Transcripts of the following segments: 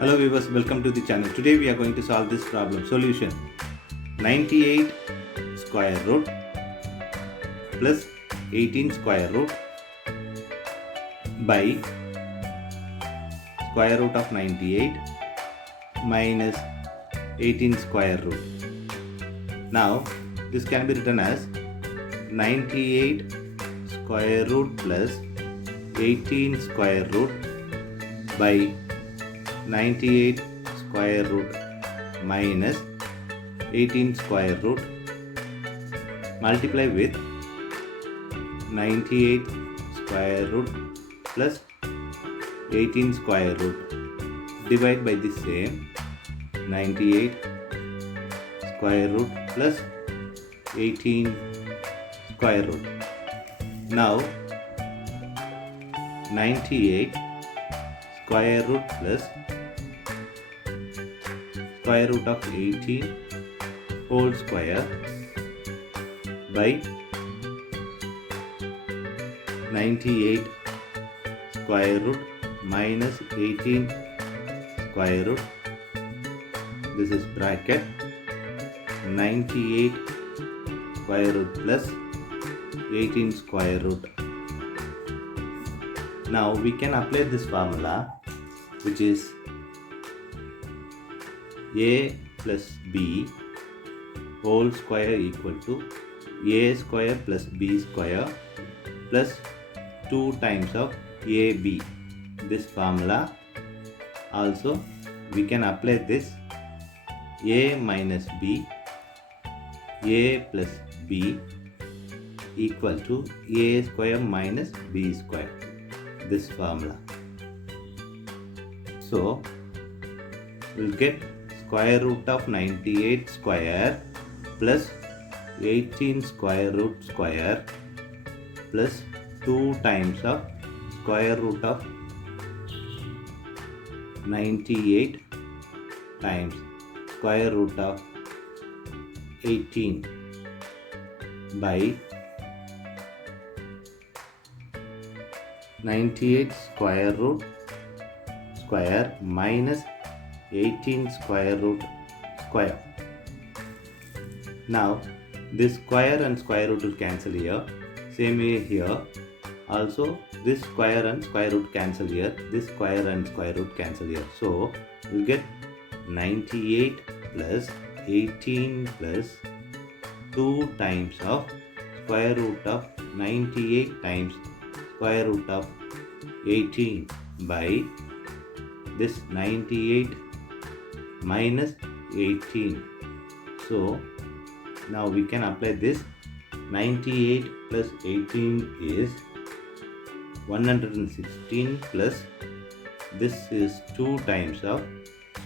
Hello viewers, welcome to the channel. Today we are going to solve this problem. Solution: 98 square root plus 18 square root by square root of 98 minus 18 square root. Now this can be written as 98 square root plus 18 square root by 98 square root minus 18 square root multiply with 98 square root plus 18 square root divide by the same 98 square root plus 18 square root. Now 98 square root plus square root of 18 whole square by 98 square root minus 18 square root, this is bracket 98 square root plus 18 square root. Now we can apply this formula, which is a plus b whole square equal to a square plus b square plus 2 times of ab. This formula also we can apply this a minus b, a plus b equal to a square minus b square, this formula. So we'll get square root of 98 square plus 18 square root square plus 2 times of square root of 98 times square root of 18 by 98 square root square minus 18 square root square. Now this square and square root will cancel here. Same way here. Also this square and square root cancel here. This square and square root cancel here. So we'll get 98 plus 18 plus 2 times of square root of 98 times square root of 18 by this 98 minus 18. So now we can apply this. 98 plus 18 is 116 plus this is 2 times of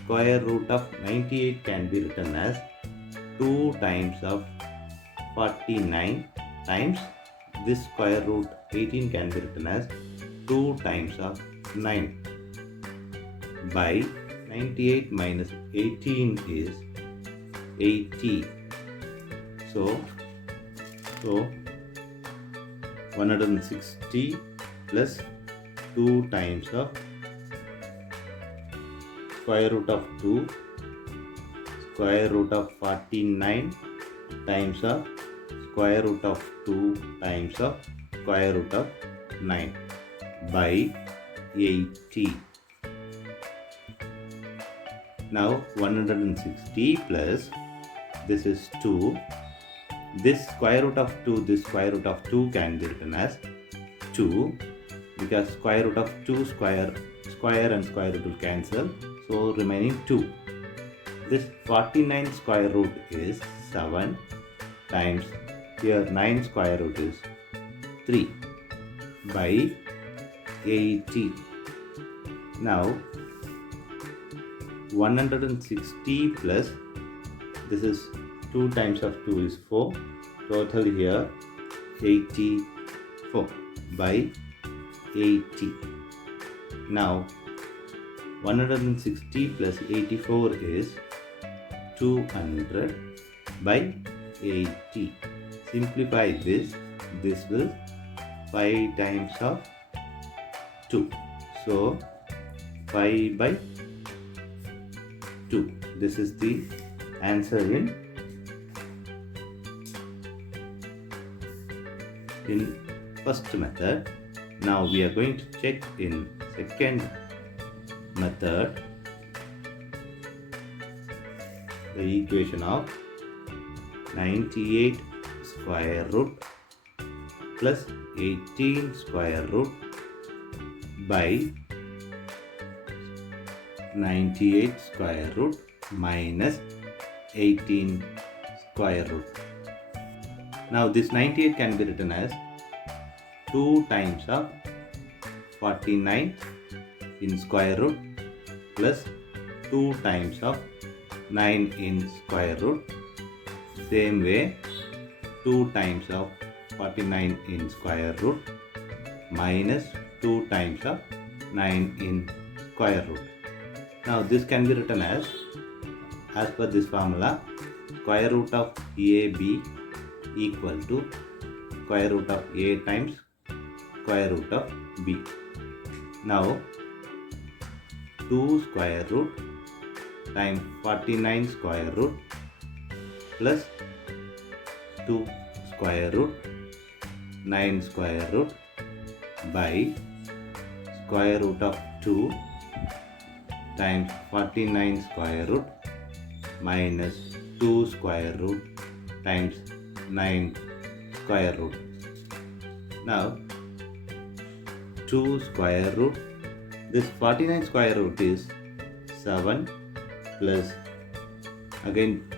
square root of 98 can be written as 2 times of 49 times this square root 18 can be written as 2 times of 9 by 98 minus 18 is 80. So 160 plus 2 times of square root of 2 square root of 49 times of square root of 2 times of square root of 9 by 80. Now 160 plus this is 2. This square root of 2, this square root of 2 can be written as 2 because square root of 2 square and square root will cancel. So remaining 2. This 49 square root is 7 times here 9 square root is 3 by 80. Now 160 plus this is 2 times of 2 is 4. Total here 84 by 80. Now 160 plus 84 is 200 by 80. Simplify this. This will 5 times of 2. So 5 by 2. This is the answer in first method. Now we are going to check in second method the equation of 98 square root plus 18 square root by 98 square root minus 18 square root. Now this 98 can be written as 2 times of 49 in square root plus 2 times of 9 in square root. Same way 2 times of 49 in square root minus 2 times of 9 in square root. Now this can be written as per this formula, square root of AB equal to square root of A times square root of B. Now 2 square root times 49 square root plus 2 square root 9 square root by square root of 2 times 49 square root minus 2 square root times 9 square root. Now 2 square root, this 49 square root is 7 plus again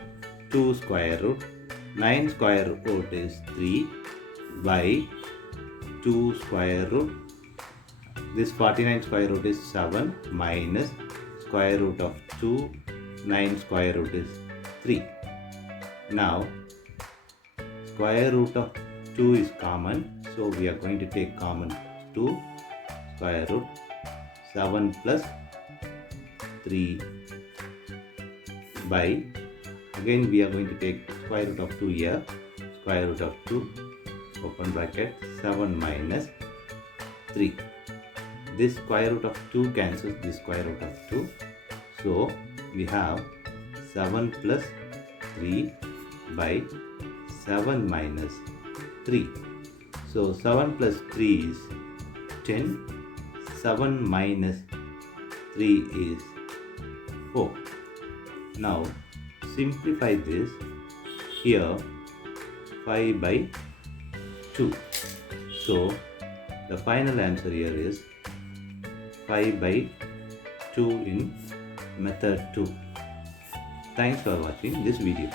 2 square root, 9 square root is 3 by 2 square root, this 49 square root is 7 minus square root of 2, 9 square root is 3. Now square root of 2 is common, so we are going to take common 2 square root 7 plus 3 by, again we are going to take square root of 2 here, square root of 2 open bracket 7 minus 3. This square root of 2 cancels this square root of 2, so we have 7 plus 3 by 7 minus 3. So 7 plus 3 is 10, 7 minus 3 is 4. Now simplify this, here 5 by 2. So the final answer here is 5 by 2 in method 2. Thanks for watching this video.